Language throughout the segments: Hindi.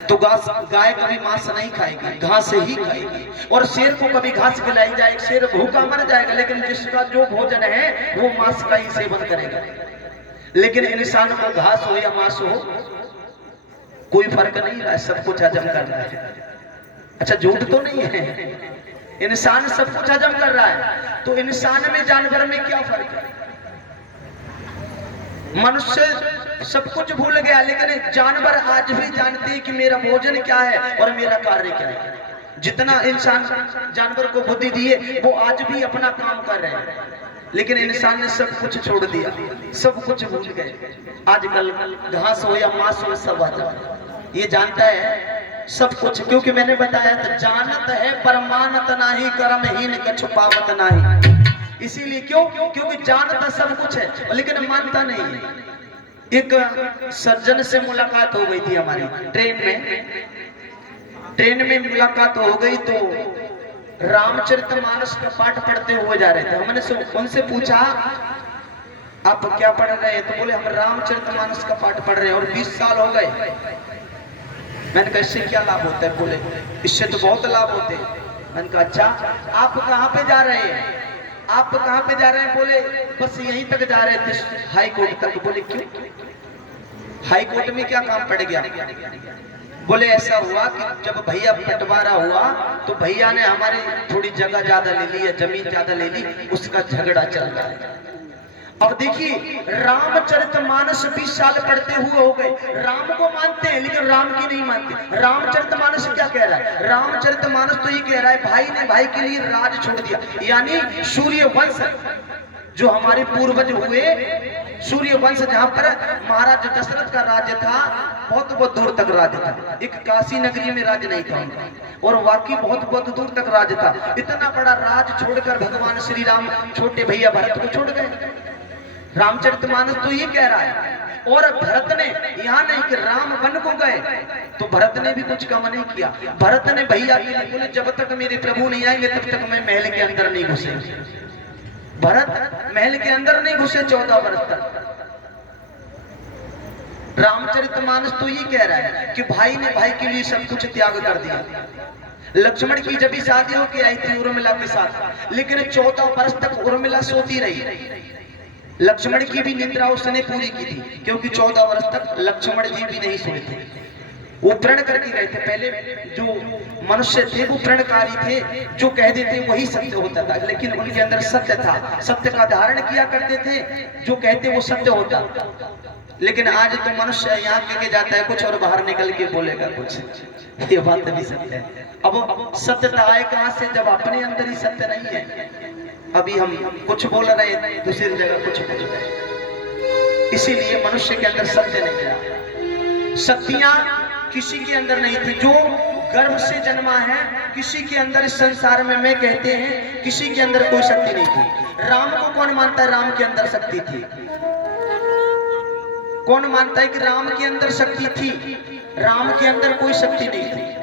तो गाय कभी मांस नहीं खाएगी, घास ही खाएगी। और शेर को कभी घास खिलाई जाए, शेर भूखा मर जाएगा, लेकिन जिसका जो भोजन है वो मांस का ही सेवन करेगा। लेकिन इंसान को घास हो या मांस हो कोई फर्क नहीं रहा, सब कुछ हजम कर रहा है। अच्छा झूठ तो नहीं है, इंसान सब कुछ हजम कर रहा है। तो इंसान में जानवर में क्या फर्क है? मनुष्य सब कुछ भूल गया, लेकिन जानवर आज भी जानते हैं कि मेरा भोजन क्या है और मेरा कार्य क्या है। जितना इंसान जानवर को बुद्धि दिए वो आज भी अपना काम कर रहे हैं, लेकिन इंसान ने सब कुछ छोड़ दिया, सब कुछ भूल गए। आजकल घास हो या मांस हो सब आता ये जानता है सब कुछ, क्योंकि मैंने बताया था जानत है परमानत नाही कर्महीन कछु पावत नाही। इसीलिए क्यों? क्योंकि जानता सब कुछ है लेकिन मानता नहीं है। एक सज्जन से मुलाकात हो गई थी हमारी ट्रेन में मुलाकात हो गई। तो रामचरितमानस का पाठ पढ़ते हुए जा रहे थे। हमने उनसे पूछा आप क्या पढ़ रहे हैं? तो बोले हम रामचरितमानस का पाठ पढ़ रहे हैं और 20 साल हो गए। मैंने कहा इससे क्या लाभ होता है? बोले इससे तो बहुत लाभ होते हैं। मैंने कहा अच्छा आप कहाँ पे जा रहे हैं? आप कहाँ पे जा रहे हैं? बोले बस यहीं तक जा रहे थे, हाई कोर्ट तक। बोले क्यों? हाई कोर्ट में क्या काम पड़ गया? बोले ऐसा हुआ कि जब भैया बंटवारा हुआ तो भैया ने हमारी थोड़ी जगह ज्यादा ले ली है, जमीन ज्यादा ले ली, उसका झगड़ा चल रहा है। अब देखिए रामचरितमानस 20 साल पढ़ते हुए हो गए, राम को मानते हैं लेकिन राम की नहीं मानते। रामचरितमानस क्या कह रहा है? रामचरितमानस तो ये कह रहा है भाई ने भाई के लिए राज छोड़ दिया, यानी सूर्य वंश जो हमारे पूर्वज हुए, सूर्य वंश जहां पर महाराज दशरथ का राज्य था, बहुत बहुत दूर तक राज्य था। एक काशी नगरी में राज्य नहीं था उनका, और वाकई बहुत बहुत दूर तक राज्य था। इतना बड़ा राज छोड़कर भगवान श्री राम छोटे भैया भरत को छोड़ गए। रामचरितमानस तो ये कह रहा है। और भरत ने यहाँ नहीं कि राम वन को गए तो भरत ने भी कुछ कम नहीं किया। भरत ने भैया के लिए बोले जब तक मेरे प्रभु नहीं आएंगे तब तक मैं महल के अंदर नहीं घुसे। भरत महल के अंदर नहीं घुसे 14 वर्ष तक। रामचरितमानस तो ये कह रहा है कि भाई ने भाई के लिए सब कुछ त्याग कर दिया। लक्ष्मण की जब भी शादी होके आई थी उर्मिला के साथ, लेकिन 14 वर्ष तक उर्मिला सोती रही। लक्ष्मण की भी निद्रा उसने पूरी की थी, क्योंकि 14 वर्ष तक लक्ष्मण जी भी नहीं सोए थे। वो प्रण करके गए थे। पहले जो मनुष्य थे वो प्रणकारी थे, जो कह देते वही सत्य होता था, लेकिन उनके अंदर सत्य था, सत्य का धारण किया करते थे, जो कहते वो सत्य होता। लेकिन आज तो मनुष्य यहाँ कह के जाता है कुछ और बाहर निकल के बोलेगा कुछ। ये बात भी सत्य है। अब सत्यता आए कहां से जब अपने अंदर ही सत्य नहीं है? अभी हम कुछ बोल रहे हैं, दूसरी जगह कुछ बोल रहे हैं। इसीलिए मनुष्य के अंदर सत्य नहीं था। शक्तियां किसी के अंदर नहीं थी। जो गर्भ से जन्मा है किसी के अंदर इस संसार में कहते हैं किसी के अंदर कोई शक्ति नहीं थी। राम को कौन मानता है राम के अंदर शक्ति थी? कौन मानता है कि राम के अंदर शक्ति थी? राम के अंदर कोई शक्ति नहीं थी,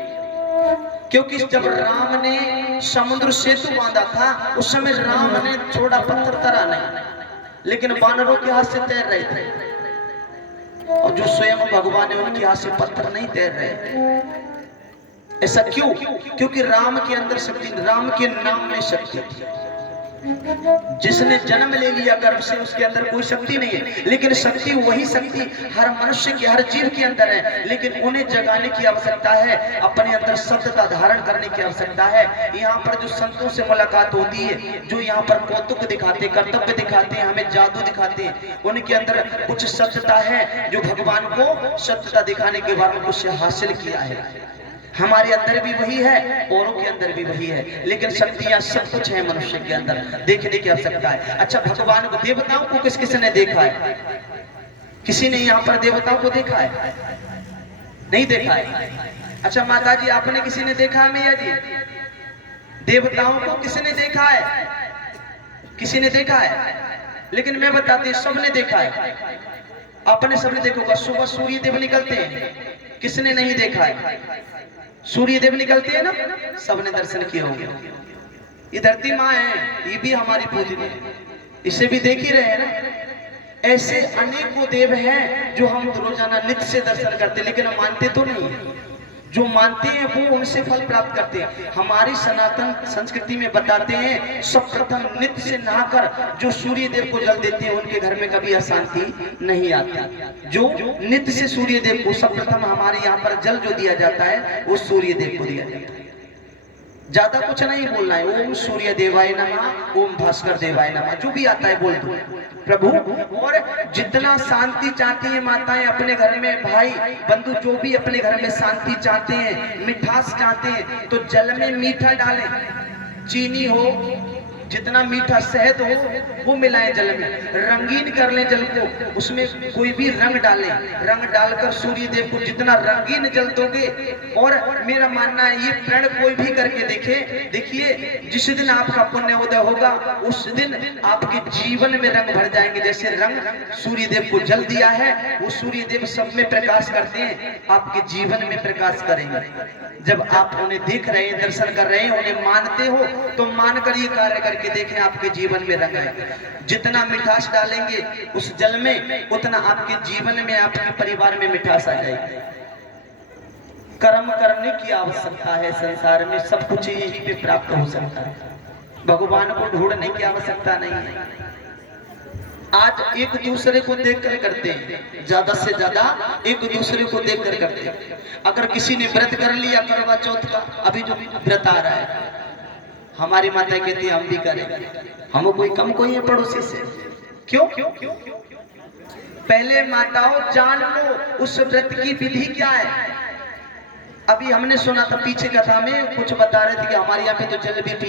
क्योंकि जब राम ने समुद्र सेतु बांधा था उस समय राम ने छोड़ा पत्थर तरा नहीं, लेकिन वानरों के हाथ से तैर रहे थे। और जो स्वयं भगवान है उनके हाथ से पत्थर नहीं तैर रहे। ऐसा क्यों? क्योंकि राम के अंदर शक्ति, राम के नाम में शक्ति थी। जिसने जन्म ले लिया गर्भ से उसके अंदर कोई शक्ति नहीं है, लेकिन शक्ति वही शक्ति हर मनुष्य के हर जीव के अंदर है। लेकिन उन्हें जगाने की आवश्यकता है, अपने अंदर सत्यता धारण करने की आवश्यकता है। यहाँ पर जो संतों से मुलाकात होती है, जो यहाँ पर कौतुक दिखाते, कर्तव्य दिखाते हैं, हमें जादू दिखाते हैं, उनके अंदर कुछ सत्यता है जो भगवान को सत्यता दिखाने के बाद कुछ हासिल किया है। हमारे अंदर भी वही है, औरों के अंदर भी वही है, लेकिन शक्तियां सब कुछ है मनुष्य के अंदर, देखने की आवश्यकता है। अच्छा भगवान को, देवताओं को किस किस ने देखा है? किसी ने यहाँ पर देवताओं को देखा है? नहीं देखा है। अच्छा माता जी आपने किसी ने देखा है? मैया जी देवताओं को किसी ने देखा है? किसी ने देखा है? लेकिन मैं बताती हूँ सबने देखा है। आपने सबने देखोगा सुबह सूर्य देव निकलते हैं, किसने नहीं देखा है? सूर्य देव निकलते हैं ना, सबने दर्शन किए होंगे। ये धरती माँ है, ये भी हमारी पूजनी है, इसे भी देख ही रहे हैं ना। ऐसे अनेकों देव हैं जो हम रोजाना नित्य से दर्शन करते, लेकिन हम मानते तो नहीं है। जो मानते हैं वो उनसे फल प्राप्त करते हैं। हमारी सनातन संस्कृति में बताते हैं सर्वप्रथम नित्य से नहाकर जो सूर्य देव को जल देते हैं उनके घर में कभी अशांति नहीं आती। जो नित्य से सूर्य देव को सर्वप्रथम हमारे यहाँ पर जल जो दिया जाता है वो सूर्य देव को दिया जाता है। ज्यादा कुछ नहीं बोलना है, ओम सूर्य देवाय नमः, ओम भास्कर देवाय नमः, जो भी आता है बोल दो प्रभु। और जितना शांति चाहती है माताएं अपने घर में, भाई बंधु जो भी अपने घर में शांति चाहते हैं, मिठास चाहते हैं, तो जल में मीठा डालें, चीनी हो, जितना मीठा शहद हो वो मिलाएं जल में, रंगीन कर लें जल को, उसमें कोई भी रंग डालें, रंग डालकर सूर्य देव को जितना रंगीन जल दोगे, और मेरा मानना है ये प्रण कोई भी करके देखे, देखिए जिस दिन आपका पुण्य उदय होगा उस दिन आपके जीवन में रंग भर जाएंगे। जैसे रंग सूर्य देव को जल दिया है वो सूर्य देव सब में प्रकाश करते हैं, आपके जीवन में प्रकाश करेंगे। जब आप उन्हें देख रहे हैं, दर्शन कर रहे हैं, उन्हें मानते हो तो मानकर ये कार्य करके देखें, आपके जीवन में रंग आएगा। जितना मिठास डालेंगे उस जल में उतना आपके जीवन में, आपके परिवार में मिठास आ जाएगी। कर्म करने की आवश्यकता है, संसार में सब कुछ यही पे प्राप्त हो सकता है, भगवान को ढूंढने की आवश्यकता नहीं है। आज एक दूसरे को देखकर करते हैं, ज्यादा से ज्यादा एक दूसरे को देखकर करते हैं। अगर किसी ने व्रत कर लिया करवा चौथ का, अभी जो व्रत आ रहा है, हमारी माता कहती है हम भी करें, हम कोई कम कोई है पड़ोसी से, क्यों? पहले माताओं जान लो उस व्रत की विधि क्या है। अभी हमने सुना था पीछे कथा में कुछ बता रहे थे कि हमारे यहाँ पे तो जल भी